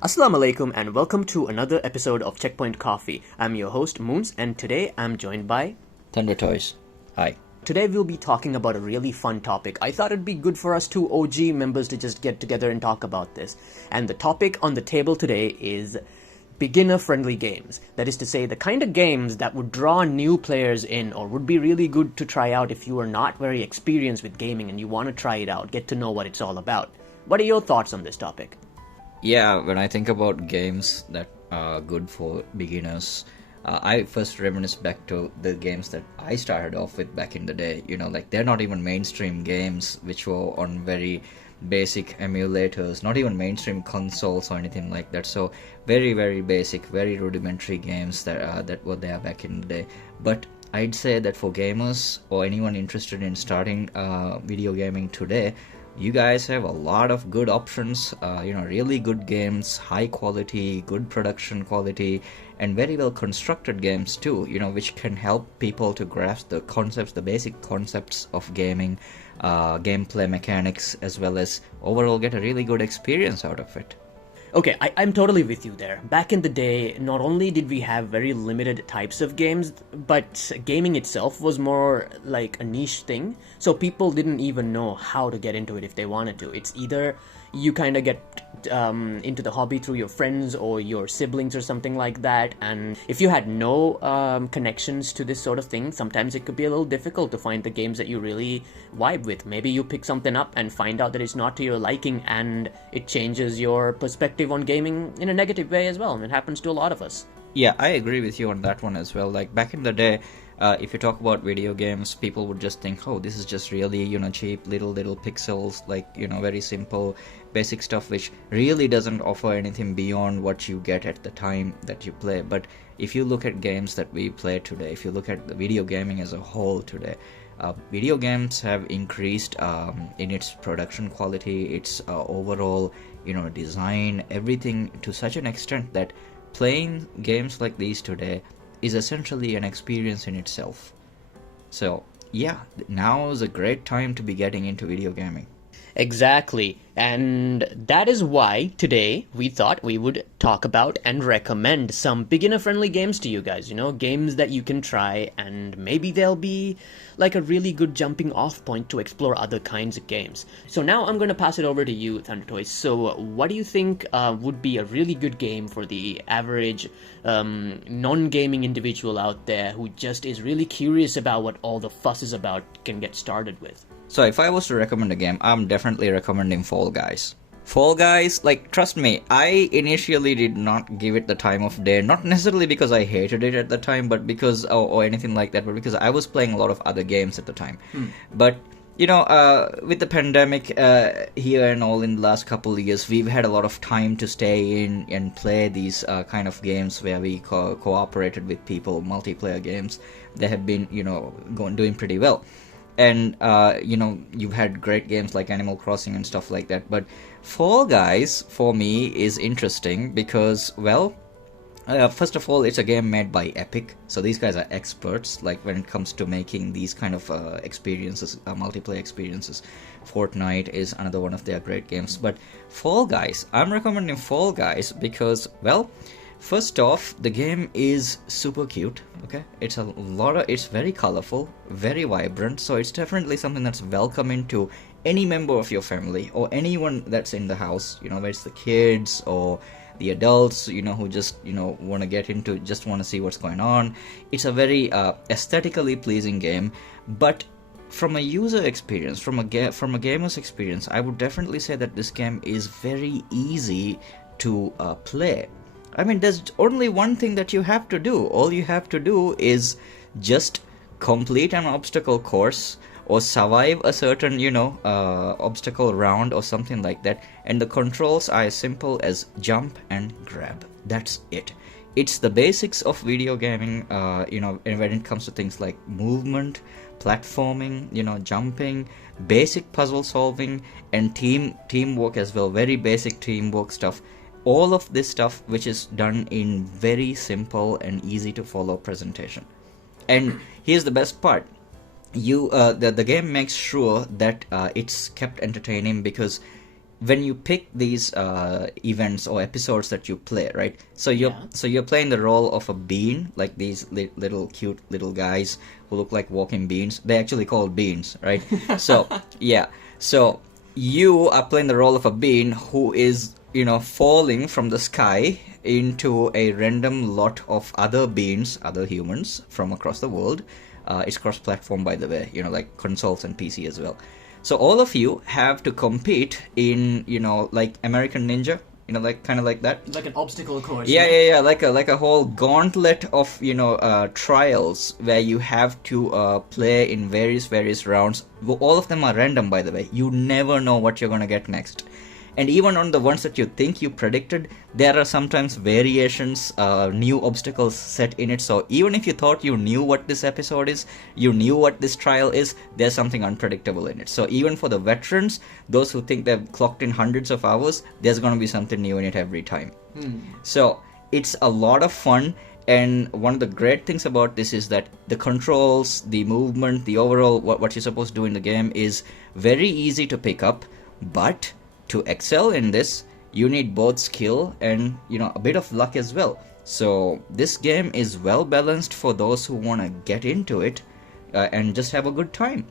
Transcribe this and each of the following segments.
Assalamu alaikum and welcome to another episode of Checkpoint Coffee. I'm your host Moons and today I'm joined by Thunder Toys. Hi. Today we'll be talking about a really fun topic. I thought it'd be good for us two OG members to just get together and talk about this. And the topic on the table today is beginner-friendly games. That is to say, the kind of games that would draw new players in or would be really good to try out if you are not very experienced with gaming and you want to try it out, get to know what it's all about. What are your thoughts on this topic? Yeah, when I think about games that are good for beginners, I first reminisce back to the games that I started off with back in the day. Like they're not even mainstream games, which were on very basic emulators, not even mainstream consoles or anything like that. So very, very basic, very rudimentary games that were there back in the day. But I'd say that for gamers or anyone interested in starting video gaming today, you guys have a lot of good options, really good games, high quality, good production quality, and very well constructed games too, which can help people to grasp the concepts, the basic concepts of gaming, gameplay mechanics, as well as overall get a really good experience out of it. Okay, I'm totally with you there. Back in the day, not only did we have very limited types of games, but gaming itself was more like a niche thing, so people didn't even know how to get into it if they wanted to. It's either you kind of get into the hobby through your friends or your siblings or something like that, and if you had no connections to this sort of thing, sometimes it could be a little difficult to find the games that you really vibe with. Maybe you pick something up and find out that it's not to your liking and it changes your perspective on gaming in a negative way as well, and it happens to a lot of us. Yeah, I agree with you on that one as well. Like back in the day, if you talk about video games, people would just think, oh, this is just really, cheap little pixels, like, very simple, basic stuff, which really doesn't offer anything beyond what you get at the time that you play. But if you look at games that we play today, if you look at the video gaming as a whole today, video games have increased in its production quality, its overall, design, everything to such an extent that playing games like these today is essentially an experience in itself. So yeah, now is a great time to be getting into video gaming. Exactly. And that is why today we thought we would talk about and recommend some beginner-friendly games to you guys. Games that you can try and maybe they'll be like a really good jumping off point to explore other kinds of games. So now I'm going to pass it over to you, Thunder Toys. So what do you think would be a really good game for the average non-gaming individual out there who just is really curious about what all the fuss is about can get started with? So if I was to recommend a game, I'm definitely recommending Fall Guys. Fall Guys, like, trust me, I initially did not give it the time of day, not necessarily because I hated it at the time, but because, or anything like that, but because I was playing a lot of other games at the time. But, with the pandemic here and all in the last couple of years, we've had a lot of time to stay in and play these kind of games where we cooperated with people, multiplayer games. They have been, doing pretty well. And, you've had great games like Animal Crossing and stuff like that. But Fall Guys, for me, is interesting because, well, first of all, it's a game made by Epic. So these guys are experts, like, when it comes to making these kind of experiences, multiplayer experiences. Fortnite is another one of their great games. But Fall Guys, I'm recommending Fall Guys because, well, first off, the game is super cute, okay? It's very colorful, very vibrant, so it's definitely something that's welcoming to any member of your family or anyone that's in the house, whether it's the kids or the adults, who just, want to get into, just want to see what's going on. It's a very aesthetically pleasing game, but from a user experience, from a gamer's experience, I would definitely say that this game is very easy to play. I mean, there's only one thing that you have to do. All you have to do is just complete an obstacle course or survive a certain, obstacle round or something like that. And the controls are as simple as jump and grab. That's it. It's the basics of video gaming, and when it comes to things like movement, platforming, jumping, basic puzzle solving, and teamwork as well. Very basic teamwork stuff. All of this stuff which is done in very simple and easy to follow presentation. And here's the best part. The game makes sure that it's kept entertaining because when you pick these events or episodes that you play, right? So you're playing the role of a bean, like these little cute little guys who look like walking beans. They're actually called beans, right? So yeah, so you are playing the role of a bean who is, you know, falling from the sky into a random lot of other beings, other humans from across the world. It's cross-platform, by the way, you know, like consoles and PC as well. So all of you have to compete in, you know, like American Ninja, you know, like kind of like that. Like an obstacle course. Yeah, like a whole gauntlet of, you know, trials where you have to play in various rounds. All of them are random, by the way. You never know what you're gonna get next. And even on the ones that you think you predicted, there are sometimes variations, new obstacles set in it. So even if you thought you knew what this episode is, you knew what this trial is, there's something unpredictable in it. So even for the veterans, those who think they've clocked in hundreds of hours, there's going to be something new in it every time. So it's a lot of fun. And one of the great things about this is that the controls, the movement, the overall what you're supposed to do in the game is very easy to pick up. But to excel in this, you need both skill and, you know, a bit of luck as well. So this game is well balanced for those who want to get into it and just have a good time.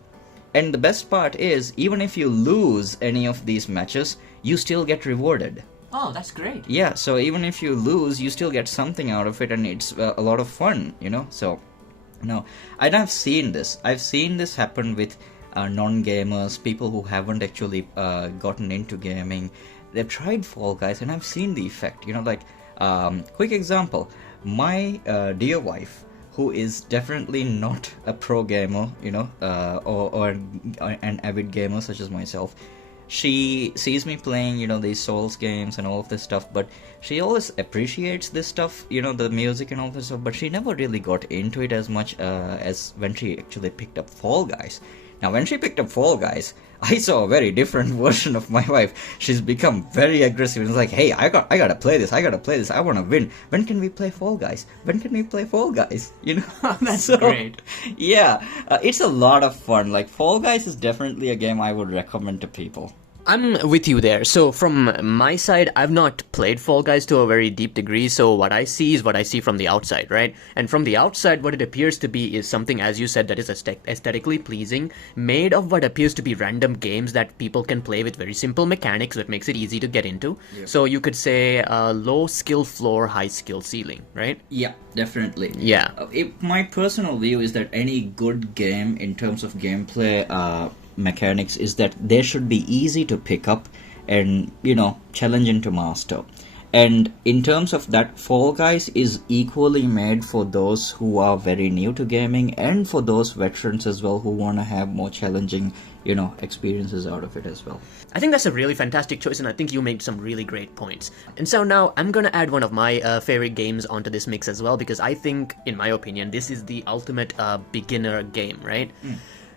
And the best part is, even if you lose any of these matches, you still get rewarded. Oh, that's great. Yeah, so even if you lose, you still get something out of it, and it's a lot of fun, you know. So, no, I've seen this. I've seen this happen with non-gamers, people who haven't actually gotten into gaming. They've tried Fall Guys, and I've seen the effect. You know, like, quick example, my dear wife, who is definitely not a pro gamer, you know, or an avid gamer such as myself, she sees me playing, you know, these Souls games and all of this stuff, but she always appreciates this stuff, you know, the music and all this stuff, but she never really got into it as much as when she actually picked up Fall Guys. Now, when she picked up Fall Guys, I saw a very different version of my wife. She's become very aggressive. It's like, hey, I gotta play this. I wanna win. When can we play Fall Guys? When can we play Fall Guys? You know, That's great. Yeah, it's a lot of fun. Like, Fall Guys is definitely a game I would recommend to people. I'm with you there. So from my side, I've not played Fall Guys to a very deep degree, so what I see is what I see from the outside, right? And from the outside, what it appears to be is something, as you said, that is aesthetically pleasing, made of what appears to be random games that people can play with very simple mechanics that makes it easy to get into. Yeah. So you could say low skill floor, high skill ceiling, right? Yeah, definitely. Yeah. My personal view is that any good game in terms of gameplay mechanics is that they should be easy to pick up and, you know, challenging to master. And in terms of that, Fall Guys is equally made for those who are very new to gaming and for those veterans as well who want to have more challenging, you know, experiences out of it as well. I think that's a really fantastic choice, and I think you made some really great points. And so now I'm gonna add one of my favorite games onto this mix as well, because I think, in my opinion, this is the ultimate beginner game, right?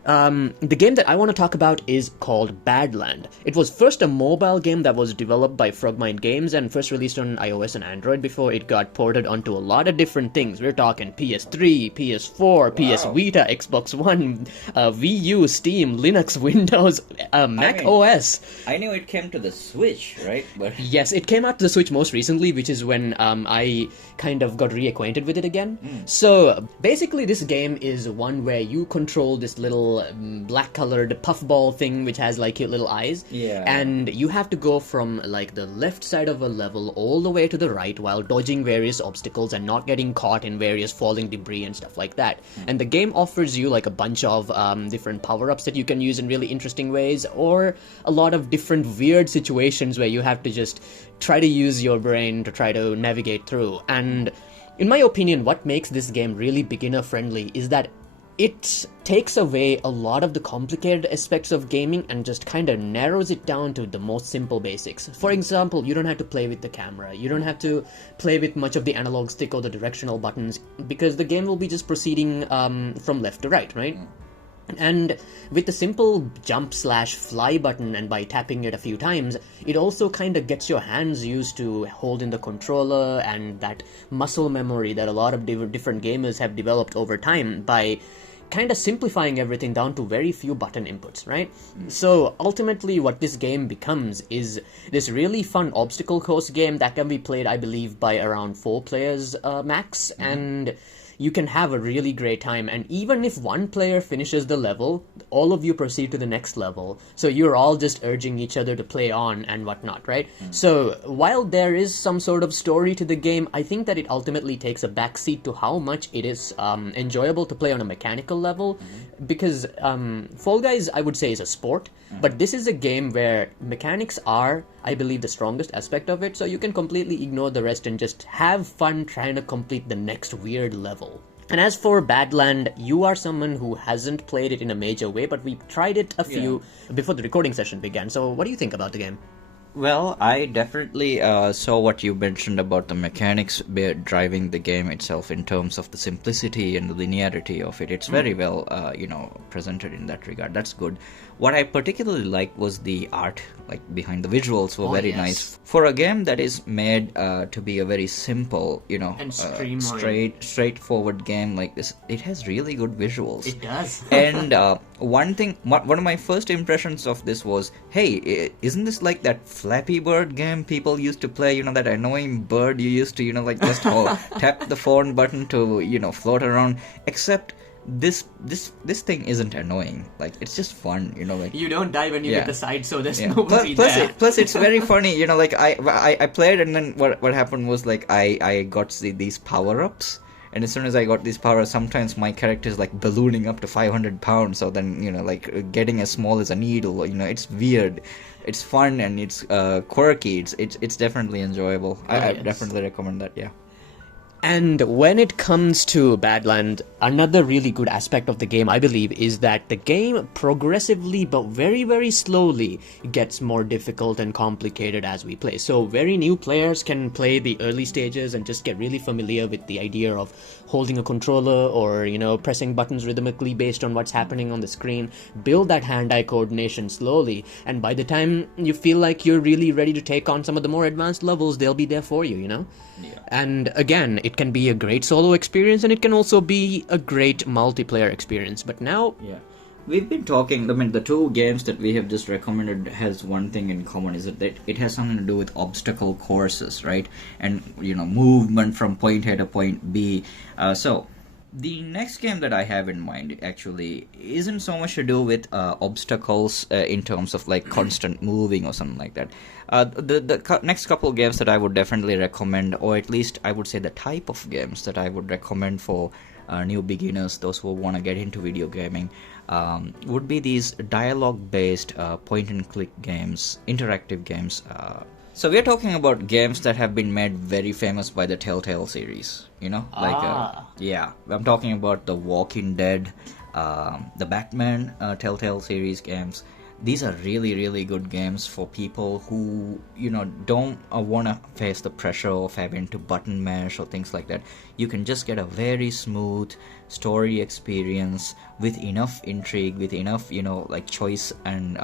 The game that I want to talk about is called Badland. It was first a mobile game that was developed by Frogmind Games and first released on iOS and Android before it got ported onto a lot of different things. We're talking PS3, PS4, PS Vita, Xbox One, Wii U, Steam, Linux, Windows, Mac OS. I knew it came to the Switch, right? But yes, it came out to the Switch most recently, which is when I kind of got reacquainted with it again. So basically this game is one where you control this little black colored puffball thing which has like cute little eyes, and you have to go from like the left side of a level all the way to the right while dodging various obstacles and not getting caught in various falling debris and stuff like that. And the game offers you like a bunch of different power-ups that you can use in really interesting ways, or a lot of different weird situations where you have to just try to use your brain to try to navigate through. And in my opinion, what makes this game really beginner friendly is that it takes away a lot of the complicated aspects of gaming and just kind of narrows it down to the most simple basics. For example, you don't have to play with the camera, you don't have to play with much of the analog stick or the directional buttons, because the game will be just proceeding from left to right, right? And with the simple jump/fly button, and by tapping it a few times, it also kind of gets your hands used to holding the controller and that muscle memory that a lot of different gamers have developed over time by kind of simplifying everything down to very few button inputs, right? So ultimately what this game becomes is this really fun obstacle course game that can be played, I believe, by around 4 players max, and you can have a really great time. And even if one player finishes the level, all of you proceed to the next level. So you're all just urging each other to play on and whatnot, right? So while there is some sort of story to the game, I think that it ultimately takes a backseat to how much it is enjoyable to play on a mechanical level. Because Fall Guys, I would say, is a sport, but this is a game where mechanics are, I believe, the strongest aspect of it. So you can completely ignore the rest and just have fun trying to complete the next weird level. And as for Badland, you are someone who hasn't played it in a major way, but we tried it a few before the recording session began. So what do you think about the game? Well, I definitely saw what you mentioned about the mechanics driving the game itself in terms of the simplicity and the linearity of it. It's very well, presented in that regard. That's good. What I particularly liked was the art, like behind the visuals were very nice. For a game that is made to be a very simple, And streamlined. straightforward game like this, it has really good visuals. It does. And one of my first impressions of this was, hey, isn't this like that Flappy Bird game people used to play? That annoying bird you used to, just tap the phone button to, float around. Except this thing isn't annoying. Like, it's just fun, like. You don't die when you get the side, so there's nobody there. Plus, it's very funny, like I played, and then what happened was, like, I got these power ups. And as soon as I got these powers, sometimes my character is like ballooning up to 500 pounds. So then, like getting as small as a needle, it's weird. It's fun and it's quirky. It's definitely enjoyable. I definitely recommend that, yeah. And when it comes to Badland, another really good aspect of the game, I believe, is that the game progressively but very, very slowly gets more difficult and complicated as we play. So very new players can play the early stages and just get really familiar with the idea of holding a controller or, pressing buttons rhythmically based on what's happening on the screen, build that hand-eye coordination slowly, and by the time you feel like you're really ready to take on some of the more advanced levels, they'll be there for you, Yeah. And again, it can be a great solo experience, and it can also be a great multiplayer experience. But now, we've been talking. I mean, the two games that we have just recommended has one thing in common: is that it has something to do with obstacle courses, right? And movement from point A to point B. So the next game that I have in mind actually isn't so much to do with obstacles in terms of like constant moving or something like that. The next couple games that I would definitely recommend, or at least I would say the type of games that I would recommend for new beginners, those who want to get into video gaming, would be these dialogue-based point-and-click games, interactive games. So we're talking about games that have been made very famous by the Telltale series, I'm talking about the Walking Dead, the Batman Telltale series games. These are really, really good games for people who, don't want to face the pressure of having to button mash or things like that. You can just get a very smooth story experience with enough intrigue, with enough, choice and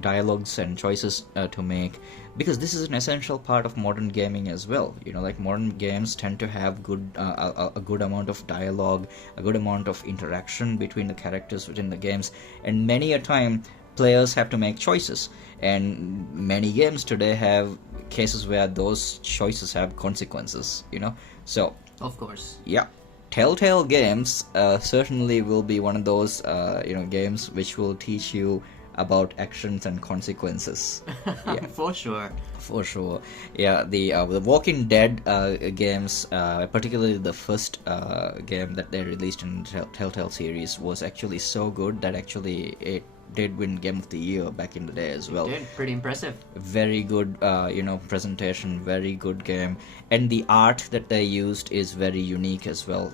dialogues and choices to make. Because this is an essential part of modern gaming as well. Modern games tend to have a good amount of dialogue, a good amount of interaction between the characters within the games, and many a time players have to make choices, and many games today have cases where those choices have consequences, so of course, Telltale games certainly will be one of those games which will teach you about actions and consequences. For sure. The Walking Dead games, particularly the first game that they released in the Telltale series, was actually so good that actually it did win Game of the Year back in the day as well. It did. Pretty impressive. Very good, presentation, very good game. And the art that they used is very unique as well.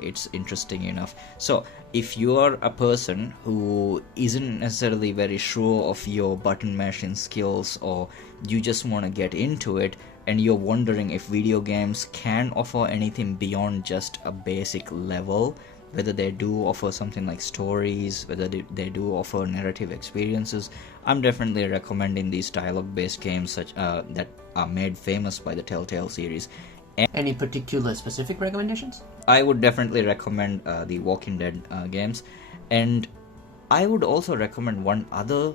It's interesting enough. So, if you are a person who isn't necessarily very sure of your button mashing skills, or you just want to get into it, and you're wondering if video games can offer anything beyond just a basic level, whether they do offer something like stories, whether they do offer narrative experiences, I'm definitely recommending these dialogue-based games such that are made famous by the Telltale series. Any particular specific recommendations? I would definitely recommend the Walking Dead games, and I would also recommend one other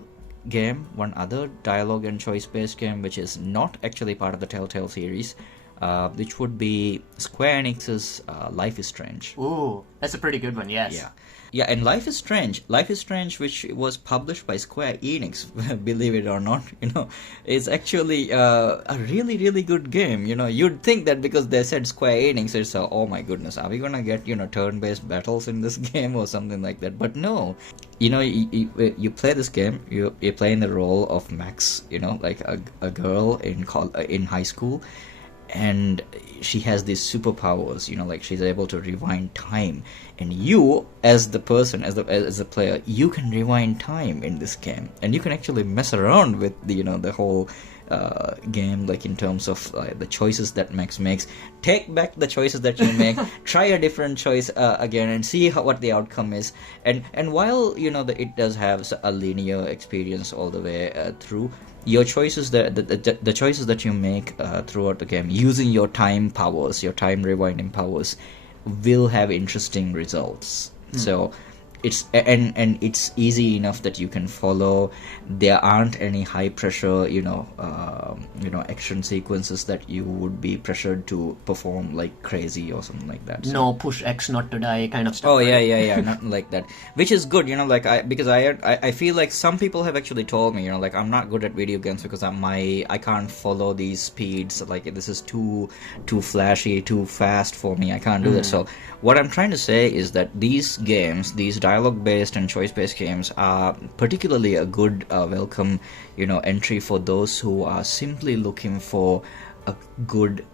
dialogue and choice based game, which is not actually part of the Telltale series, which would be Square Enix's Life is Strange. Ooh, that's a pretty good one, yes. Yeah, and Life is Strange, which was published by Square Enix, believe it or not, is actually a really, really good game. You'd think that because they said Square Enix, it's oh my goodness, are we gonna get, turn-based battles in this game or something like that? But no, you play this game, you play in the role of Max, like a girl in high school, and she has these superpowers, like she's able to rewind time, and you as the person, as the player, you can rewind time in this game, and you can actually mess around with the whole game, like in terms of the choices that Max makes. Take back the choices that you make, try a different choice again, and see what the outcome is. And while it does have a linear experience all the way through, your choices, the choices that you make throughout the game, using your time powers, your time rewinding powers, will have interesting results. So it's and it's easy enough that you can follow. There aren't any high pressure action sequences that you would be pressured to perform like crazy or something like that. No push X not to die kind of stuff. Oh yeah, nothing like that, which is good. Because I feel like some people have actually told me, like, I'm not good at video games because I can't follow these speeds. Like, this is too flashy, too fast for me. I can't do that. So what I'm trying to say is that these games, these dialogue-based and choice-based games, are particularly a good welcome, entry for those who are simply looking for a good,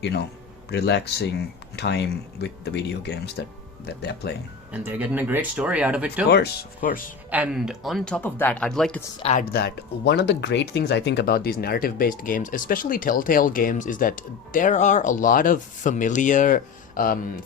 relaxing time with the video games that they're playing. And they're getting a great story out of it too. Of course. And on top of that, I'd like to add that one of the great things I think about these narrative-based games, especially Telltale games, is that there are a lot of familiar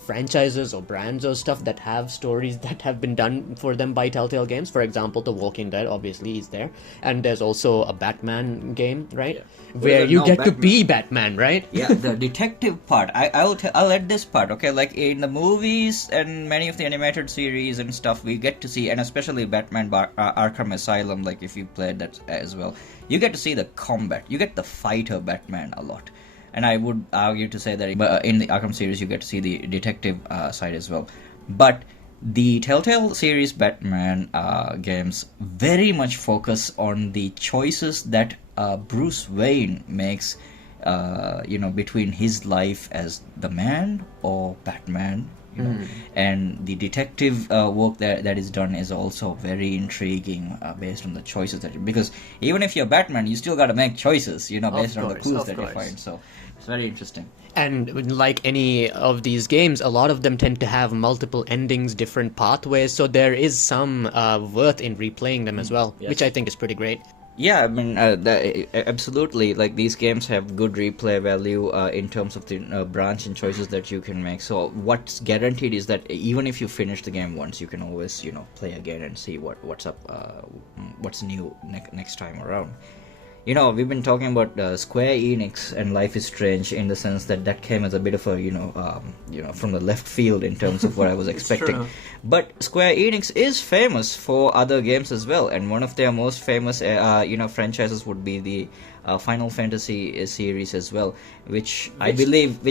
franchises or brands or stuff that have stories that have been done for them by Telltale games. For example, The Walking Dead obviously is there, and there's also a Batman game, right? Yeah. Where you get to be Batman, right? Yeah, the detective part. I'll add this part, okay? Like in the movies and many of the animated series and stuff, we get to see, and especially Batman Arkham Asylum, like if you played that as well, you get to see the combat. You get the fighter Batman a lot. And I would argue to say that in the Arkham series, you get to see the detective side as well. But the Telltale series Batman games very much focus on the choices that Bruce Wayne makes, between his life as the man or Batman. And the detective work that is done is also very intriguing based on the choices because even if you're Batman, you still got to make choices, based on the clues that you find. So it's very interesting. And like any of these games, a lot of them tend to have multiple endings, different pathways, so there is some worth in replaying them as well, which I think is pretty great. Yeah, I mean, absolutely. Like, these games have good replay value in terms of the branch and choices that you can make. So what's guaranteed is that even if you finish the game once, you can always, play again and see what's up, what's new next time around. We've been talking about Square Enix and Life is Strange in the sense that came as a bit of a, from the left field in terms of what I was expecting. True. But Square Enix is famous for other games as well, and one of their most famous, franchises would be the Final Fantasy series as well, which I believe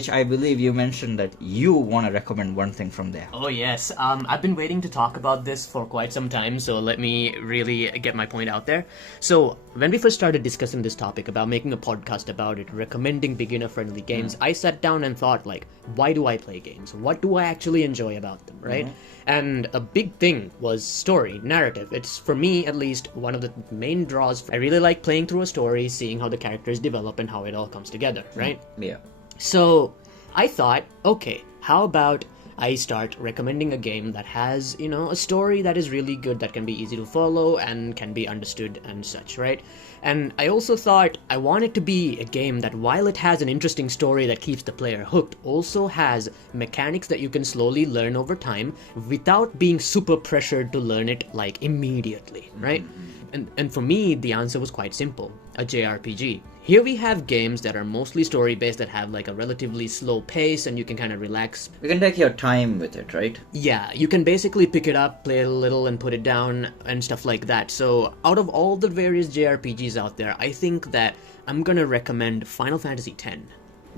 you mentioned that you want to recommend one thing from there. Oh yes, I've been waiting to talk about this for quite some time, so let me really get my point out there. So when we first started discussing this topic about making a podcast about it, recommending beginner-friendly games, I sat down and thought, like, why do I play games? What do I actually enjoy about them, right? And a big thing was story, narrative. It's, for me at least, one of the main draws. I really like playing through a story, seeing how the characters develop and how it all comes together, right? Yeah. So I thought, okay, how about I start recommending a game that has, a story that is really good, that can be easy to follow and can be understood and such, right? And I also thought I want it to be a game that, while it has an interesting story that keeps the player hooked, also has mechanics that you can slowly learn over time without being super pressured to learn it, like, immediately, right? And for me, the answer was quite simple. A JRPG. Here we have games that are mostly story-based, that have like a relatively slow pace, and you can kind of relax. You can take your time with it, right? Yeah, you can basically pick it up, play a little, and put it down, and stuff like that. So, out of all the various JRPGs out there, I think that I'm gonna recommend Final Fantasy X.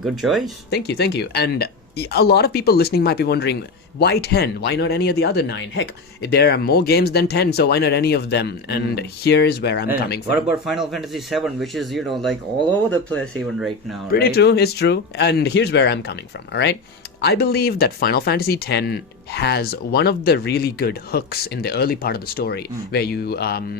Good choice. Thank you, thank you. And a lot of people listening might be wondering, why 10? Why not any of the other 9? Heck, there are more games than 10, so why not any of them? And here's where I'm coming from. What about Final Fantasy 7, which is, like all over the place even right now, Pretty right? true, it's true. And here's where I'm coming from, alright? I believe that Final Fantasy X has one of the really good hooks in the early part of the story, where you, have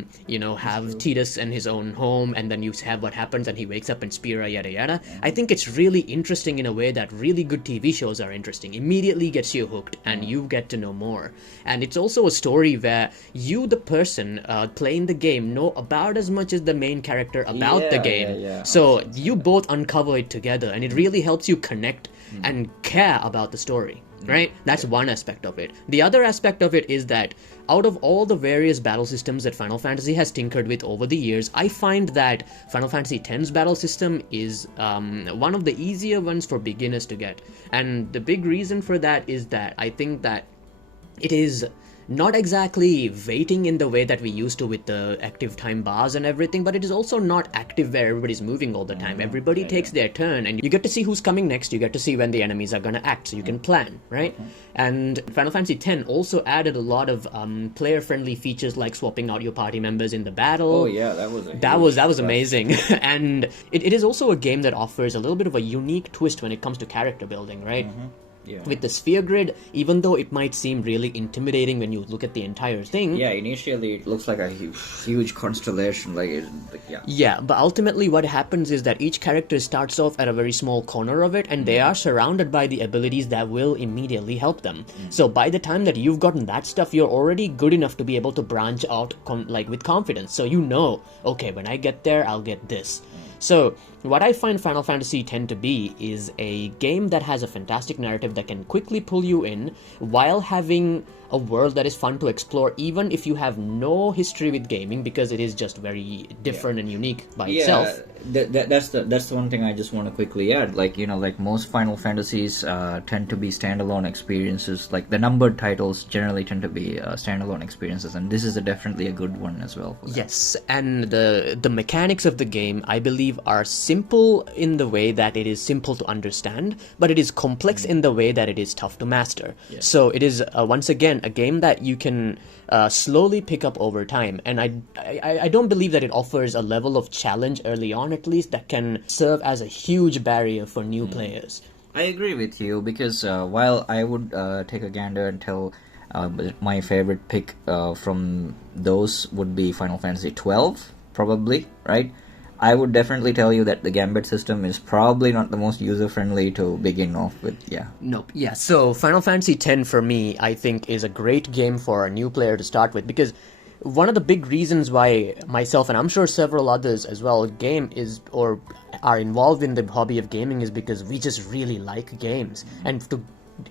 Tidus in his own home, and then you have what happens, and he wakes up in Spira, yada yada. I think it's really interesting in a way that really good TV shows are interesting. Immediately gets you hooked, and you get to know more. And it's also a story where you, the person playing the game, know about as much as the main character about the game. So you both uncover it together, and it really helps you connect and care about the story, right? That's one aspect of it. The other aspect of it is that out of all the various battle systems that Final Fantasy has tinkered with over the years, I find that Final Fantasy X's battle system is one of the easier ones for beginners to get. And the big reason for that is that I think that it is not exactly waiting in the way that we used to with the active time bars and everything, but it is also not active where everybody's moving all the time. Everybody takes their turn, and you get to see who's coming next, you get to see when the enemies are gonna act, so you can plan, right? And Final Fantasy X also added a lot of player-friendly features like swapping out your party members in the battle. Oh yeah, that was amazing. And it is also a game that offers a little bit of a unique twist when it comes to character building, right? Yeah. With the sphere grid, even though it might seem really intimidating when you look at the entire thing. Yeah, initially it looks like a huge constellation, Yeah, but ultimately what happens is that each character starts off at a very small corner of it, and they are surrounded by the abilities that will immediately help them. So by the time that you've gotten that stuff, you're already good enough to be able to branch out with confidence. So you know, okay, when I get there, I'll get this. So, what I find Final Fantasy X to be is a game that has a fantastic narrative that can quickly pull you in while having a world that is fun to explore, even if you have no history with gaming, because it is just very different and unique by itself. That's the one thing I just want to quickly add. Like most Final Fantasies tend to be standalone experiences. Like the numbered titles generally tend to be standalone experiences, and this is definitely a good one as well. For that. Yes, and the mechanics of the game, I believe, are simple in the way that it is simple to understand, but it is complex in the way that it is tough to master. So it is once again a game that you can slowly pick up over time, and I don't believe that it offers a level of challenge early on, at least, that can serve as a huge barrier for new players. I agree with you, because while I would take a gander and tell my favorite pick from those would be Final Fantasy 12, probably, right? I would definitely tell you that the Gambit system is probably not the most user-friendly to begin off with, Nope. Yeah, so Final Fantasy X for me, I think, is a great game for a new player to start with, because one of the big reasons why myself, and I'm sure several others as well, are involved in the hobby of gaming is because we just really like games. And to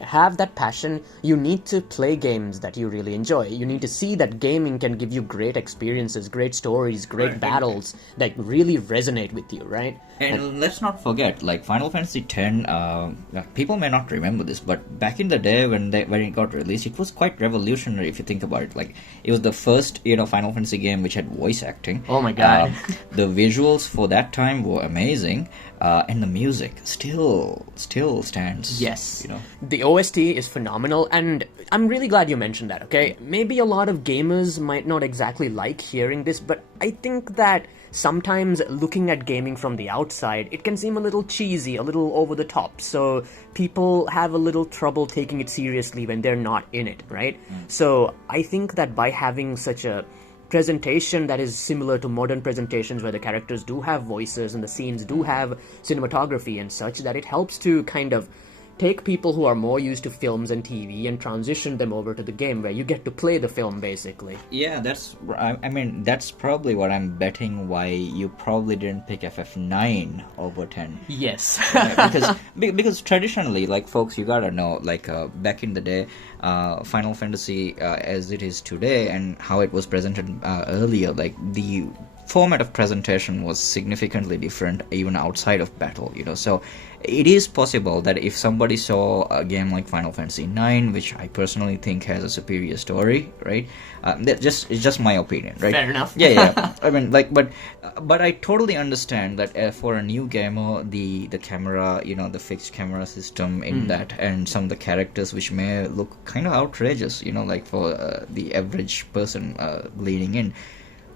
have that passion, you need to play games that you really enjoy. You need to see that gaming can give you great experiences, great stories, great battles that really resonate with you, right? And let's not forget, like Final Fantasy X, people may not remember this, but back in the day when it got released, it was quite revolutionary if you think about it. Like, it was the first Final Fantasy game which had voice acting. Oh my god. The visuals for that time were amazing, and the music still stands. Yes. The OST is phenomenal, and I'm really glad you mentioned that, okay? Maybe a lot of gamers might not exactly like hearing this, but I think that sometimes looking at gaming from the outside, it can seem a little cheesy, a little over the top, so people have a little trouble taking it seriously when they're not in it, right? So I think that by having such a presentation that is similar to modern presentations where the characters do have voices and the scenes do have cinematography and such, that it helps to kind of take people who are more used to films and TV and transition them over to the game where you get to play the film basically. Yeah, I mean, that's probably what I'm betting why you probably didn't pick FF9 over 10. Yes. Because traditionally, like, folks, you gotta know, like, back in the day, Final Fantasy as it is today and how it was presented earlier, like, the format of presentation was significantly different even outside of battle, so it is possible that if somebody saw a game like Final Fantasy 9, which I personally think has a superior story, right, it's just my opinion, right? Fair enough. Yeah. I mean, like, but I totally understand that for a new gamer, the camera, the fixed camera system in that, and some of the characters which may look kind of outrageous, like for the average person leaning in.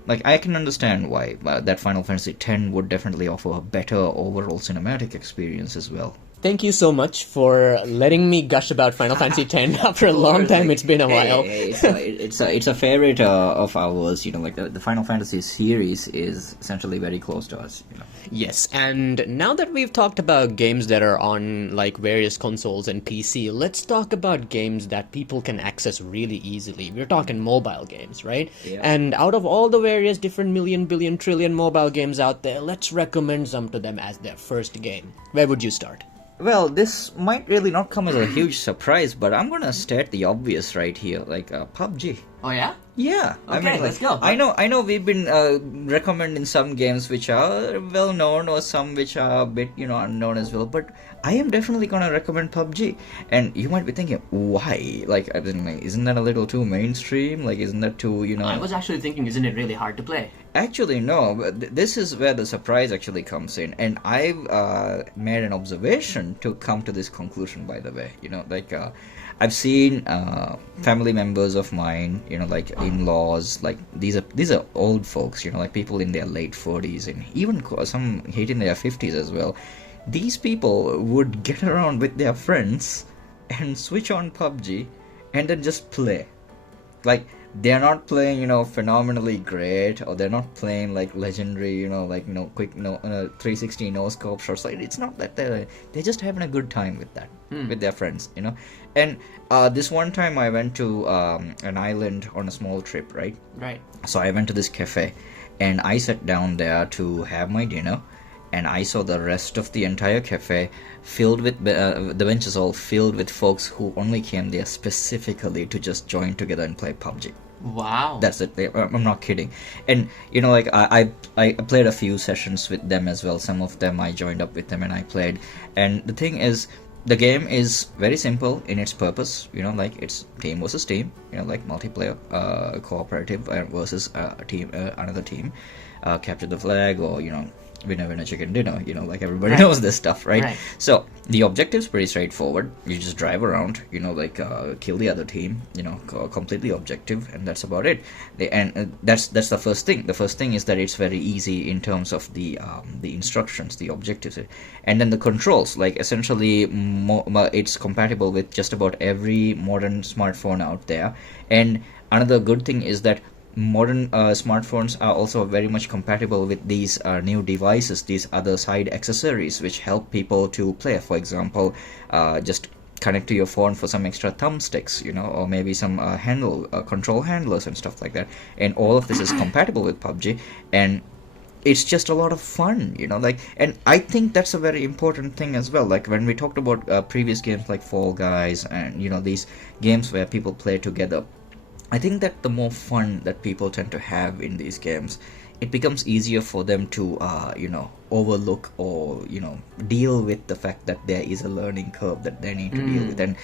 Like, I can understand why that Final Fantasy X would definitely offer a better overall cinematic experience as well. Thank you so much for letting me gush about Final Fantasy X. After a long time, it's been a while. It's a favorite of ours. Like the Final Fantasy series is essentially very close to us. Yes, and now that we've talked about games that are on like various consoles and PC, let's talk about games that people can access really easily. We're talking mobile games, right? Yeah. And out of all the various different million, billion, trillion mobile games out there, let's recommend some to them as their first game. Where would you start? Well, this might really not come as a huge surprise, but I'm gonna state the obvious right here, like PUBG. Oh yeah? Yeah. Okay, I mean, let's go. I know we've been recommending some games which are well known or some which are a bit, unknown as well, but I am definitely gonna recommend PUBG. And you might be thinking, why? Like, I mean, isn't that a little too mainstream? Like, isn't that too, I was actually thinking, isn't it really hard to play? Actually, no. This is where the surprise actually comes in, and I've made an observation to come to this conclusion. By the way, I've seen family members of mine, like in-laws, like these are old folks, like people in their late 40s and even some hit in their 50s as well. These people would get around with their friends and switch on PUBG and then just play. Like, they're not playing, phenomenally great, or they're not playing like legendary, quick 360 no scope shots. Like, it's not that they're just having a good time with that, with their friends, And this one time I went to an island on a small trip, right? Right. So I went to this cafe, and I sat down there to have my dinner, and I saw the rest of the entire cafe filled with the benches all filled with folks who only came there specifically to just join together and play PUBG. Wow. That's it. I'm not kidding. And I played a few sessions with them as well. Some of them I joined up with them and I played. And the thing is, the game is very simple in its purpose. It's team versus team. Like multiplayer, cooperative versus a team, another team. Capture the flag, or winner chicken dinner, like everybody knows this stuff, right? So the objective's pretty straightforward. You just drive around, kill the other team, completely objective, and that's about it. That's the first thing. The first thing is that it's very easy in terms of the instructions, the objectives, and then the controls. Like, essentially, it's compatible with just about every modern smartphone out there. And another good thing is that modern smartphones are also very much compatible with these new devices, these other side accessories which help people to play. For example, just connect to your phone for some extra thumbsticks, or maybe some control handlers and stuff like that. And all of this is compatible with PUBG, and it's just a lot of fun, and I think that's a very important thing as well. Like, when we talked about previous games like Fall Guys and these games where people play together, I think that the more fun that people tend to have in these games, it becomes easier for them to, overlook or, deal with the fact that there is a learning curve that they need to deal with. And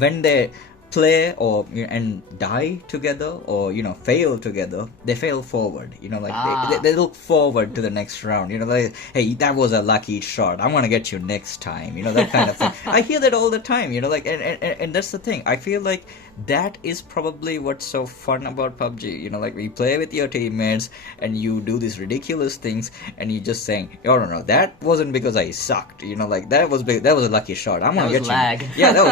when they play and die together, or fail together, they fail forward, they look forward to the next round, like, hey, that was a lucky shot, I'm gonna get you next time, that kind of thing. I hear that all the time, and that's the thing. I feel like that is probably what's so fun about PUBG. Like, we play with your teammates and you do these ridiculous things and you just saying, oh no, that wasn't because I sucked, like, that was a lucky shot, I'm gonna get you. Lag. Yeah, that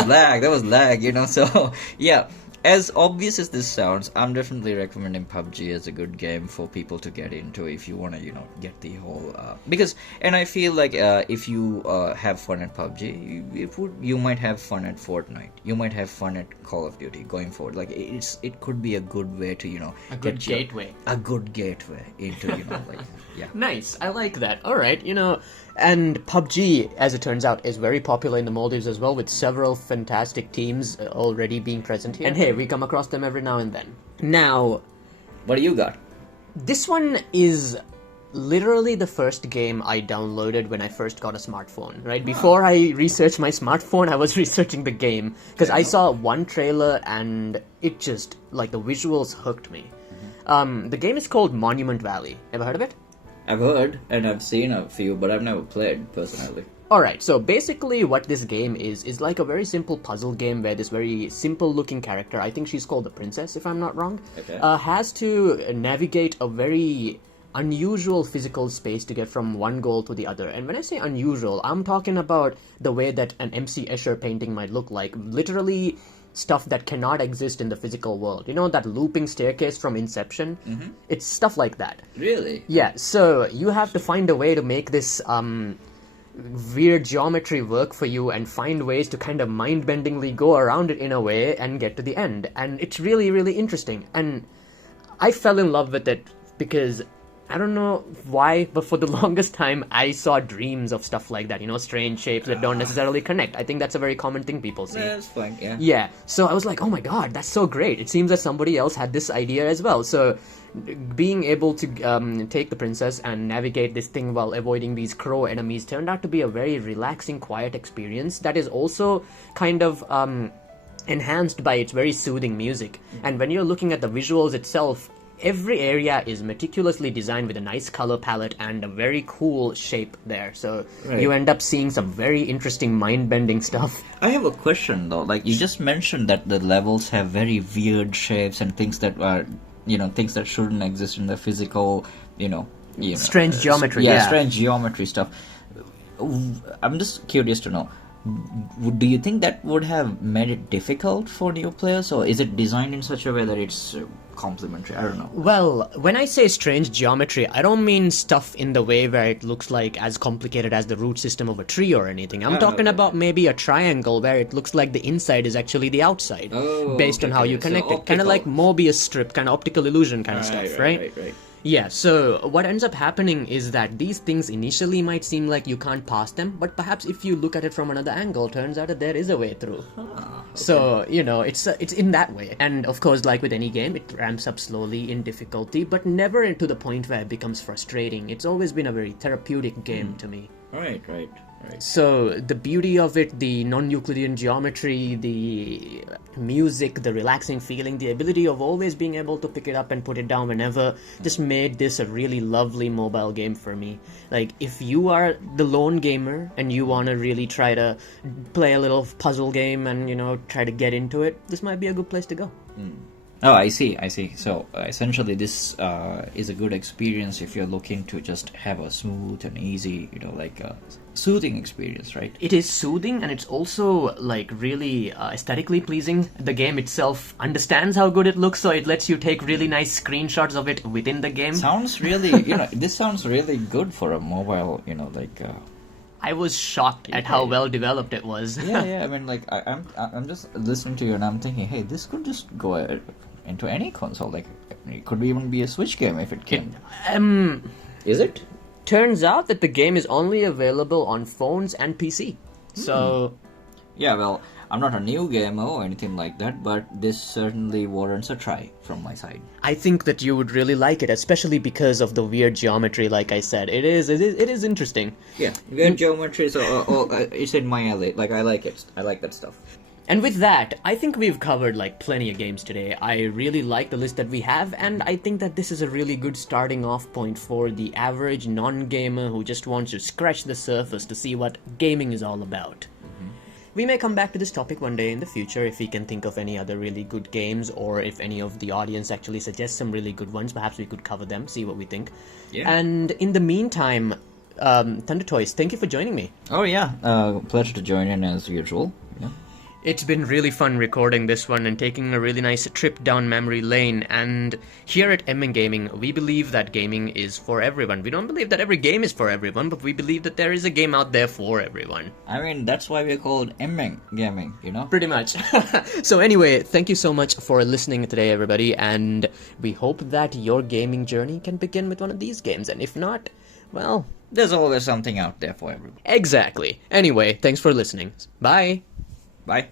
was lag. So yeah, as obvious as this sounds, I'm definitely recommending PUBG as a good game for people to get into if you want to, get the whole because, and I feel like if you have fun at PUBG, you might have fun at Fortnite. You might have fun at Call of Duty going forward. Like it could be a good way to a good gateway. A good gateway into like yeah. Nice. I like that. All right, and PUBG, as it turns out, is very popular in the Maldives as well, with several fantastic teams already being present here. And hey, we come across them every now and then. Now, What do you got? this one is literally the first game I downloaded when I first got a smartphone, right? Before I researched my smartphone, I was researching the game, because I saw one trailer and it just, like, the visuals hooked me. The game is called Monument Valley. Ever heard of it? I've heard and I've seen a few, but I've never played personally. Alright, so basically what this game is like a very simple puzzle game where this very simple looking character, I think she's called the princess if I'm not wrong, Okay. Has to navigate a very unusual physical space to get from one goal to the other. And when I say unusual, I'm talking about the way that an MC Escher painting might look like. Literally stuff that cannot exist in the physical world. You know that looping staircase from Inception? Mm-hmm. It's stuff like that. Really? Yeah, so you have to find a way to make this weird geometry work for you and find ways to kind of mind-bendingly go around it in a way and get to the end. And it's really, really interesting. And I fell in love with it because I don't know why, but for the longest time I saw dreams of stuff like that, strange shapes that don't necessarily connect. I think that's a very common thing people see. Yeah, that's fine, yeah. Yeah, so I was like, oh my god, that's so great. It seems that somebody else had this idea as well. So being able to take the princess and navigate this thing while avoiding these crow enemies turned out to be a very relaxing, quiet experience that is also kind of enhanced by its very soothing music. And when you're looking at the visuals itself, every area is meticulously designed with a nice color palette and a very cool shape there. So you end up seeing some very interesting mind-bending stuff. I have a question though. Like you just mentioned that the levels have very weird shapes and things that are, things that shouldn't exist in the physical, Strange geometry. Yeah, strange geometry stuff. I'm just curious to know. Do you think that would have made it difficult for new players, or is it designed in such a way that it's complementary? I don't know. Well, when I say strange geometry, I don't mean stuff in the way where it looks like as complicated as the root system of a tree or anything. I'm talking about maybe a triangle where it looks like the inside is actually the outside, based on how you connect it. Kind of like Mobius strip, kind of optical illusion kind of stuff, right? Right. Yeah, so what ends up happening is that these things initially might seem like you can't pass them, but perhaps if you look at it from another angle, turns out that there is a way through. Okay. So, it's in that way. And of course, like with any game, it ramps up slowly in difficulty, but never to the point where it becomes frustrating. It's always been a very therapeutic game to me. Right. So the beauty of it, the non-Euclidean geometry, the music, the relaxing feeling, the ability of always being able to pick it up and put it down whenever, just made this a really lovely mobile game for me. Like, if you are the lone gamer and you want to really try to play a little puzzle game and, try to get into it, this might be a good place to go. Oh, I see. So, essentially, this is a good experience if you're looking to just have a smooth and easy, soothing experience, right? It is soothing, and it's also, really aesthetically pleasing. The game itself understands how good it looks, so it lets you take really nice screenshots of it within the game. Sounds really, this sounds really good for a mobile, I was shocked at how well developed it was. Yeah. I mean, I'm just listening to you, and I'm thinking, hey, this could just go into any console. Like, it could even be a Switch game if it can. Is it? Turns out that the game is only available on phones and PC. So, yeah. Well, I'm not a new gamer or anything like that, but this certainly warrants a try from my side. I think that you would really like it, especially because of the weird geometry. Like I said, it is interesting. Yeah, weird geometry. So it's in my alley. Like, I like it. I like that stuff. And with that, I think we've covered plenty of games today. I really like the list that we have, and I think that this is a really good starting off point for the average non-gamer who just wants to scratch the surface to see what gaming is all about. We may come back to this topic one day in the future if we can think of any other really good games, or if any of the audience actually suggests some really good ones, perhaps we could cover them, see what we think. Yeah. And in the meantime, Thunder Toys, thank you for joining me. Oh yeah, pleasure to join in as usual. Yeah. It's been really fun recording this one and taking a really nice trip down memory lane. And here at MN Gaming, we believe that gaming is for everyone. We don't believe that every game is for everyone, but we believe that there is a game out there for everyone. I mean, that's why we're called MN Gaming, you know? Pretty much. So anyway, thank you so much for listening today, everybody, and we hope that your gaming journey can begin with one of these games, and if not, well... There's always something out there for everyone. Exactly. Anyway, thanks for listening. Bye! Bye.